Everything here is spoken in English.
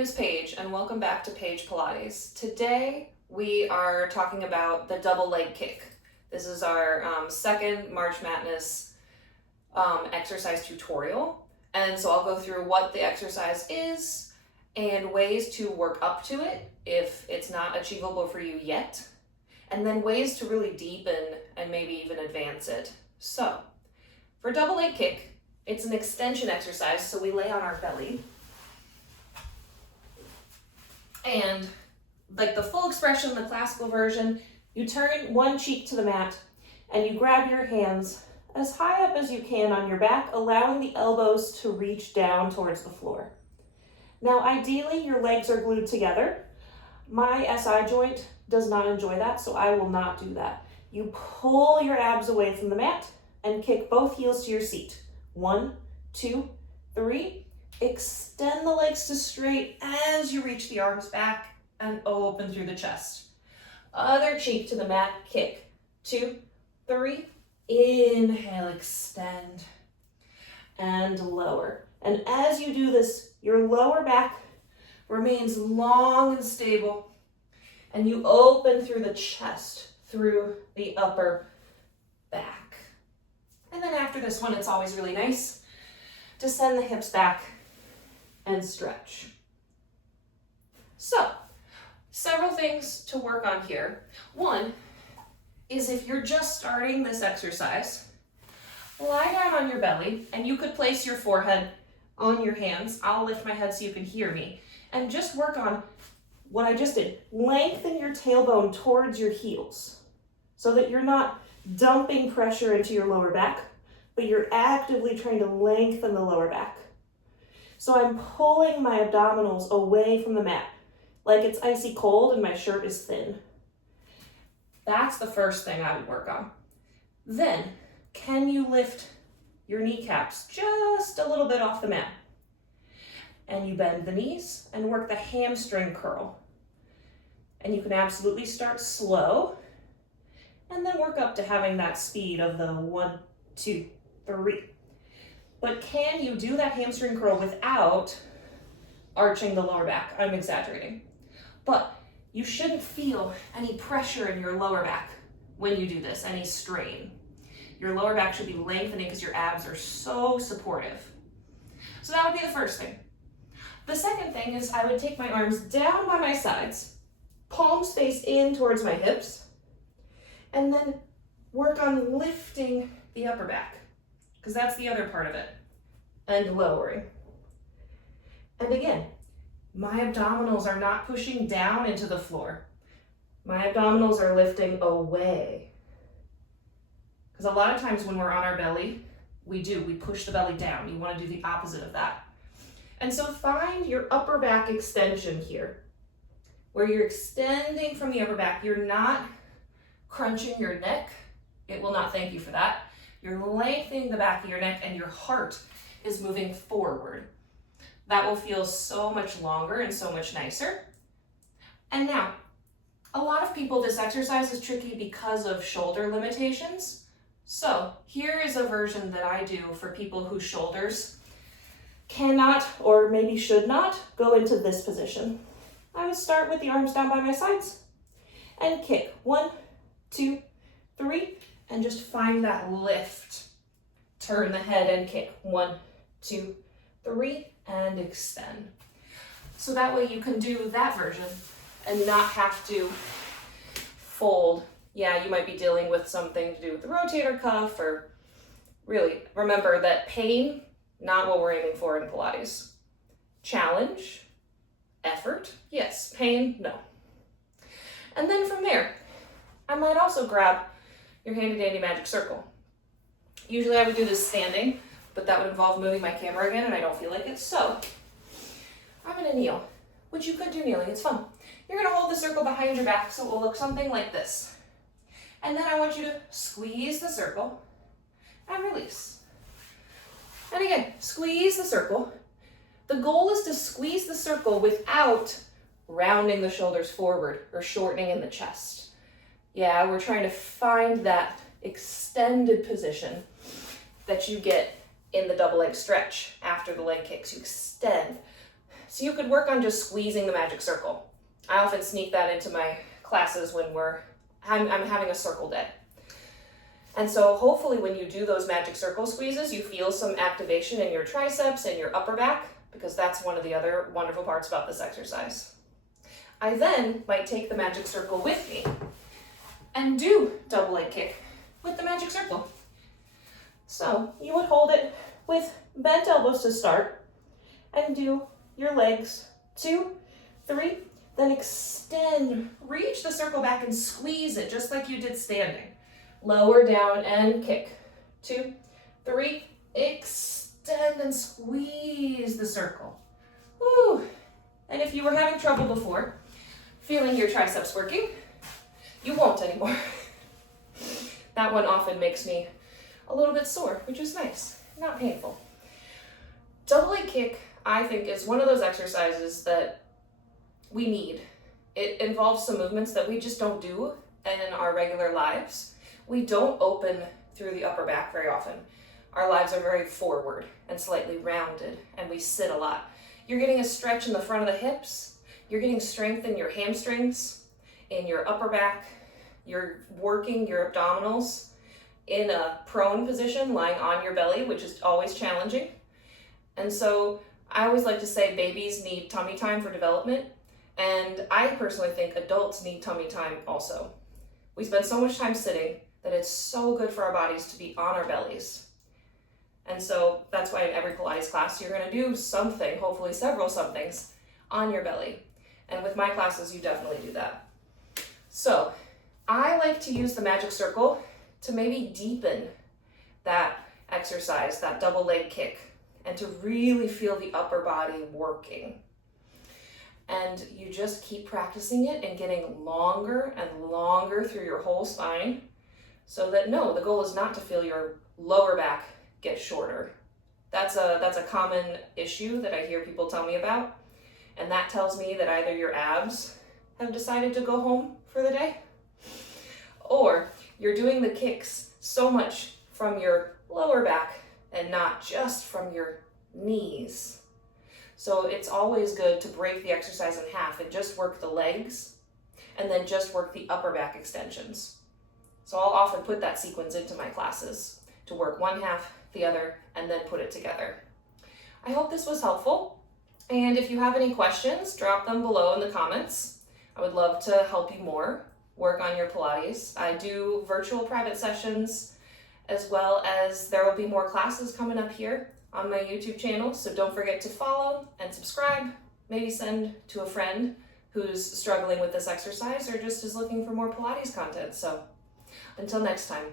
name is Paige, and welcome back to Paige Pilates. Today we are talking about the double leg kick. This is our second March Madness exercise tutorial, and so I'll go through what the exercise is and ways to work up to it if it's not achievable for you yet, and then ways to really deepen and maybe even advance it. So for double leg kick, it's an extension exercise, so we lay on our belly. And like the full expression, the classical version, you turn one cheek to the mat and you grab your hands as high up as you can on your back, allowing the elbows to reach down towards the floor. Now, ideally, your legs are glued together. My SI joint does not enjoy that, so I will not do that. You pull your abs away from the mat and kick both heels to your seat. 1, 2, 3. Extend the legs to straight as you reach the arms back and open through the chest. Other cheek to the mat, kick. 2, 3. Inhale, extend, and lower. And as you do this, your lower back remains long and stable, and you open through the chest, through the upper back. And then after this one, it's always really nice to send the hips back and stretch. So, several things to work on here. One is if you're just starting this exercise, lie down on your belly, and you could place your forehead on your hands. I'll lift my head so you can hear me. And just work on what I just did. Lengthen your tailbone towards your heels so that you're not dumping pressure into your lower back, but you're actively trying to lengthen the lower back. So I'm pulling my abdominals away from the mat, like it's icy cold and my shirt is thin. That's the first thing I would work on. Then, can you lift your kneecaps just a little bit off the mat? And you bend the knees and work the hamstring curl. And you can absolutely start slow and then work up to having that speed of the 1, 2, 3. But can you do that hamstring curl without arching the lower back? I'm exaggerating. But you shouldn't feel any pressure in your lower back when you do this, any strain. Your lower back should be lengthening because your abs are so supportive. So that would be the first thing. The second thing is I would take my arms down by my sides, palms face in towards my hips, and then work on lifting the upper back, because that's the other part of it, and lowering. And again, my abdominals are not pushing down into the floor. My abdominals are lifting away. Because a lot of times when we're on our belly, we push the belly down. You want to do the opposite of that. And so find your upper back extension here, where you're extending from the upper back. You're not crunching your neck. It will not thank you for that. You're lengthening the back of your neck and your heart is moving forward. That will feel so much longer and so much nicer. And now, a lot of people, this exercise is tricky because of shoulder limitations. So here is a version that I do for people whose shoulders cannot or maybe should not go into this position. I would start with the arms down by my sides and kick. 1, 2, 3. And just find that lift. Turn the head and kick. 1, 2, 3, and extend. So that way you can do that version and not have to fold. Yeah, you might be dealing with something to do with the rotator cuff, or really remember that pain, not what we're aiming for in Pilates. Challenge, effort, yes. Pain, no. And then from there, I might also grab your handy dandy magic circle. Usually I would do this standing, but that would involve moving my camera again and I don't feel like it. So I'm gonna kneel, which you could do kneeling, it's fun. You're gonna hold the circle behind your back so it will look something like this. And then I want you to squeeze the circle and release. And again, squeeze the circle. The goal is to squeeze the circle without rounding the shoulders forward or shortening in the chest. Yeah, we're trying to find that extended position that you get in the double leg stretch after the leg kicks. You extend So you could work on just squeezing the magic circle. I often sneak that into my classes when I'm having a circle day. And so hopefully when you do those magic circle squeezes, you feel some activation in your triceps and your upper back, because that's one of the other wonderful parts about this exercise. I then might take the magic circle with me and do double leg kick with the magic circle. So you would hold it with bent elbows to start and do your legs 2, 3, then extend, reach the circle back and squeeze it just like you did standing. Lower down and kick. 2, 3, extend and squeeze the circle. Woo! And if you were having trouble before, feeling your triceps working, you won't anymore. That one often makes me a little bit sore, which is nice, not painful. Double leg kick, I think, is one of those exercises that we need. It involves some movements that we just don't do in our regular lives. We don't open through the upper back very often. Our lives are very forward and slightly rounded, and we sit a lot. You're getting a stretch in the front of the hips. You're getting strength in your hamstrings, in your upper back. You're working your abdominals in a prone position, lying on your belly, which is always challenging. And so I always like to say babies need tummy time for development, and I personally think adults need tummy time also. We spend so much time sitting that it's so good for our bodies to be on our bellies. And so that's why in every Pilates class, you're gonna do something, hopefully several somethings, on your belly. And with my classes, you definitely do that. So I like to use the magic circle to maybe deepen that exercise, that double leg kick, and to really feel the upper body working. And you just keep practicing it and getting longer and longer through your whole spine, so that no, the goal is not to feel your lower back get shorter. That's a common issue that I hear people tell me about, and that tells me that either your abs have decided to go home for the day, or you're doing the kicks so much from your lower back and not just from your knees. So it's always good to break the exercise in half and just work the legs and then just work the upper back extensions. So I'll often put that sequence into my classes to work one half, the other, and then put it together. I hope this was helpful. And if you have any questions, drop them below in the comments. I would love to help you more work on your Pilates. I do virtual private sessions, as well as there will be more classes coming up here on my YouTube channel. So don't forget to follow and subscribe. Maybe send to a friend who's struggling with this exercise or just is looking for more Pilates content. So until next time.